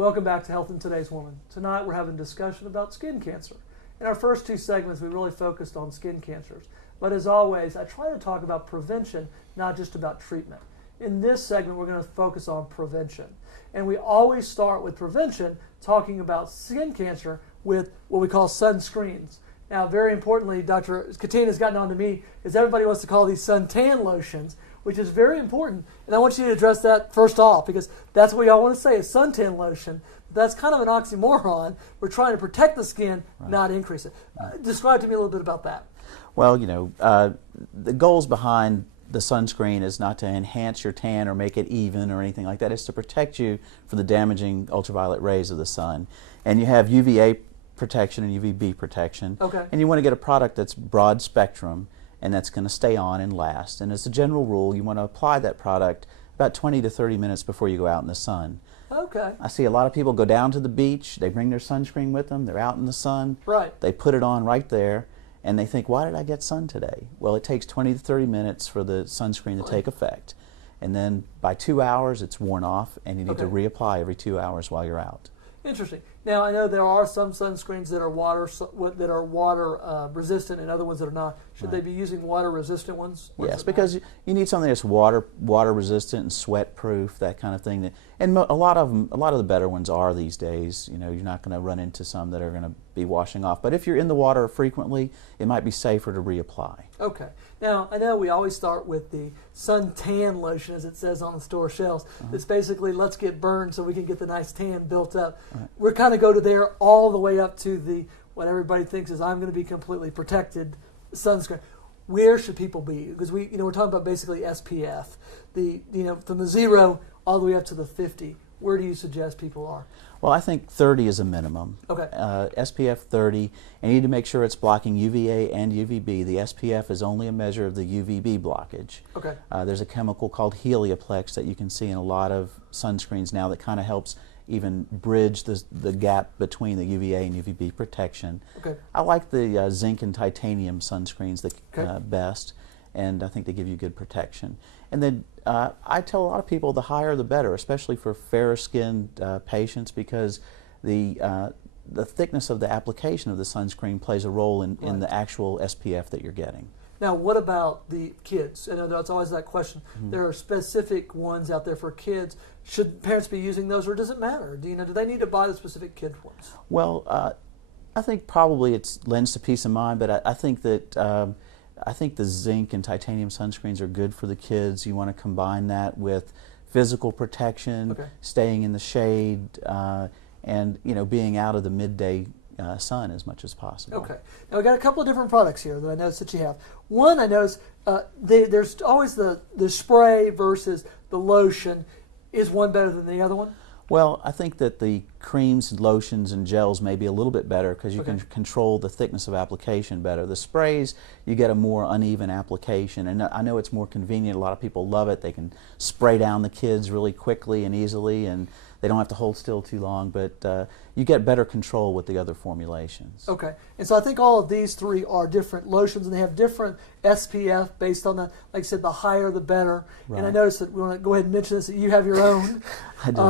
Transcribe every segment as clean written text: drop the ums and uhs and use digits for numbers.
Welcome back to Health in Today's Woman. Tonight we're having a discussion about skin cancer. In our first two segments we really focused on skin cancers. But as always, I try to talk about prevention, not just about treatment. In this segment we're going to focus on prevention. And we always start with prevention, talking about skin cancer with what we call sunscreens. Now, very importantly, Dr. Kattine has gotten on to me because everybody wants to call these suntan lotions, which is very important. And I want you to address that first off because that's what we all want to say is suntan lotion. But that's kind of an oxymoron. We're trying to protect the skin, not increase it. Describe to me a little bit about that. Well, the goals behind the sunscreen is not to enhance your tan or make it even or anything like that. It's to protect you from the damaging ultraviolet rays of the sun. And you have UVA protection and UVB protection. Okay. And you want to get a product that's broad spectrum and that's going to stay on and last. And as a general rule, you want to apply that product about 20 to 30 minutes before you go out in the sun. Okay. I see a lot of people go down to the beach, they bring their sunscreen with them, they're out in the sun, Right. they put it on right there, and they think, why did I get sun today? Well, it takes 20 to 30 minutes for the sunscreen to take effect. And then by 2 hours, it's worn off, and you need to reapply every 2 hours while you're out. Interesting. Now, I know there are some sunscreens that are water resistant and other ones that are not. Should they be using water resistant ones? Yes, because you need something that's water resistant and sweat proof, that kind of thing. And a lot of the better ones are these days. You're not going to run into some that are going to be washing off. But if you're in the water frequently, it might be safer to reapply. Okay. Now, I know we always start with the suntan lotion, as it says on the store shelves. It's basically, let's get burned so we can get the nice tan built up. We're kind of go to there all the way up to the, what everybody thinks is, I'm going to be completely protected sunscreen. Where should people be? Because we're talking about basically SPF, from the 0 all the way up to the 50. Where do you suggest people are? Well, I think 30 is a minimum. Okay. SPF 30, and you need to make sure it's blocking UVA and UVB. The SPF is only a measure of the UVB blockage. Okay. There's a chemical called Helioplex that you can see in a lot of sunscreens now that kind of helps even bridge the gap between the UVA and UVB protection. Okay. I like the zinc and titanium sunscreens the best, and I think they give you good protection. And then I tell a lot of people the higher the better, especially for fairer-skinned patients, because the thickness of the application of the sunscreen plays a role in the actual SPF that you're getting. Now, what about the kids? I know that's always that question. There are specific ones out there for kids. Should parents be using those, or does it matter? Do they need to buy the specific kid ones? Well, I think probably it lends to peace of mind, but I think that I think the zinc and titanium sunscreens are good for the kids. You want to combine that with physical protection, staying in the shade, and being out of the midday sun as much as possible. Okay. Now we got a couple of different products here that I noticed that you have. One, I noticed there's always the spray versus the lotion. Is one better than the other one? Well, I think that the creams, lotions, and gels may be a little bit better because you can control the thickness of application better. The sprays, you get a more uneven application, and I know it's more convenient. A lot of people love it. They can spray down the kids really quickly and easily, and they don't have to hold still too long, but you get better control with the other formulations. Okay. And so I think all of these three are different lotions, and they have different SPF based on the, like I said, the higher the better. Right. And I noticed that we want to go ahead and mention this, that you have your own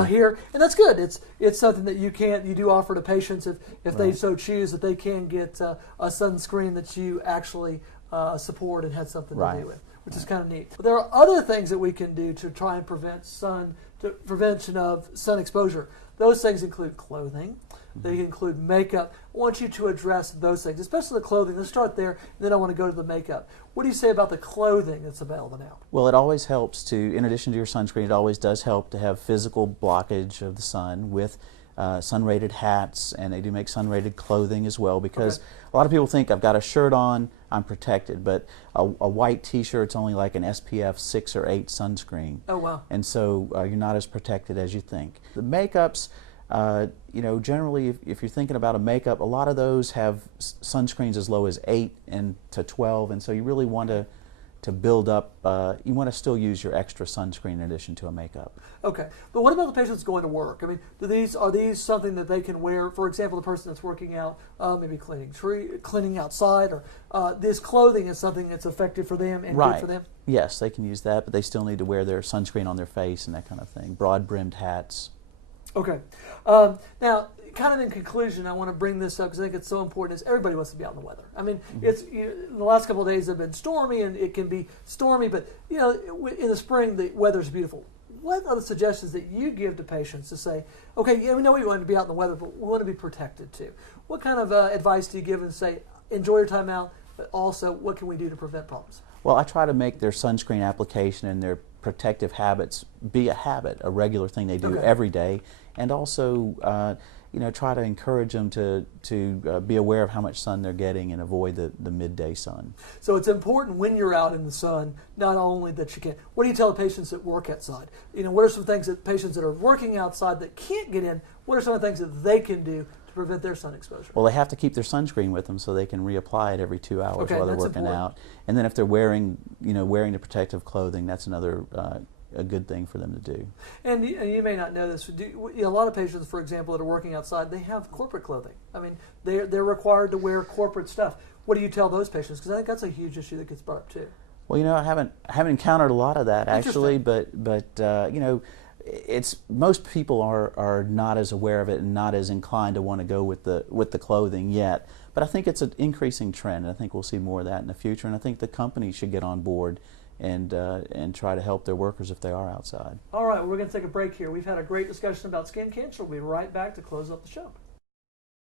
here, and that's good. It's something that you do offer to patients if they so choose, that they can get a sunscreen that you actually support and had something to do with, which is kind of neat. But there are other things that we can do to try and prevent prevention of sun exposure. Those things include clothing. They include makeup. I want you to address those things, especially the clothing. Let's start there, and then I want to go to the makeup. What do you say about the clothing that's available now? Well, it always helps to, in addition to your sunscreen, it always does help to have physical blockage of the sun with sun-rated hats, and they do make sun-rated clothing as well, because a lot of people think, I've got a shirt on, I'm protected, but a white t-shirt's only like an SPF 6 or 8 sunscreen. Oh, wow. And so you're not as protected as you think. The makeups, generally if you're thinking about a makeup, a lot of those have sunscreens as low as 8 to 12, and so you really want to build up, you want to still use your extra sunscreen in addition to a makeup. Okay. But what about the patients going to work? I mean, are these something that they can wear? For example, the person that's working out, maybe cleaning outside, or this clothing is something that's effective for them and good for them? Yes, they can use that, but they still need to wear their sunscreen on their face and that kind of thing. Broad-brimmed hats. Okay. Now, kind of in conclusion, I want to bring this up because I think it's so important. Is everybody wants to be out in the weather? I mean, it's the last couple of days have been stormy, and it can be stormy. But in the spring, the weather's beautiful. What are the suggestions that you give to patients to say, okay, yeah, we know we want to be out in the weather, but we want to be protected too? What kind of advice do you give and say, enjoy your time out, but also what can we do to prevent problems? Well, I try to make their sunscreen application and their protective habits be a habit, a regular thing they do every day, and also try to encourage them to be aware of how much sun they're getting and avoid the midday sun. So it's important when you're out in the sun, not only that you can. What do you tell the patients that work outside? What are some things that patients that are working outside that can't get in, what are some of the things that they can do to prevent their sun exposure? Well, they have to keep their sunscreen with them so they can reapply it every 2 hours while they're working out. And then if they're wearing the protective clothing, that's another a good thing for them to do. And you may not know this. A lot of patients, for example, that are working outside, they have corporate clothing. I mean, they're required to wear corporate stuff. What do you tell those patients? Because I think that's a huge issue that gets brought up too. Well, I haven't encountered a lot of that actually, but it's most people are not as aware of it and not as inclined to want to go with the clothing yet. But I think it's an increasing trend, and I think we'll see more of that in the future. And I think the company should get on board and try to help their workers if they are outside. All right, well, we're going to take a break here. We've had a great discussion about skin cancer. We'll be right back to close up the show.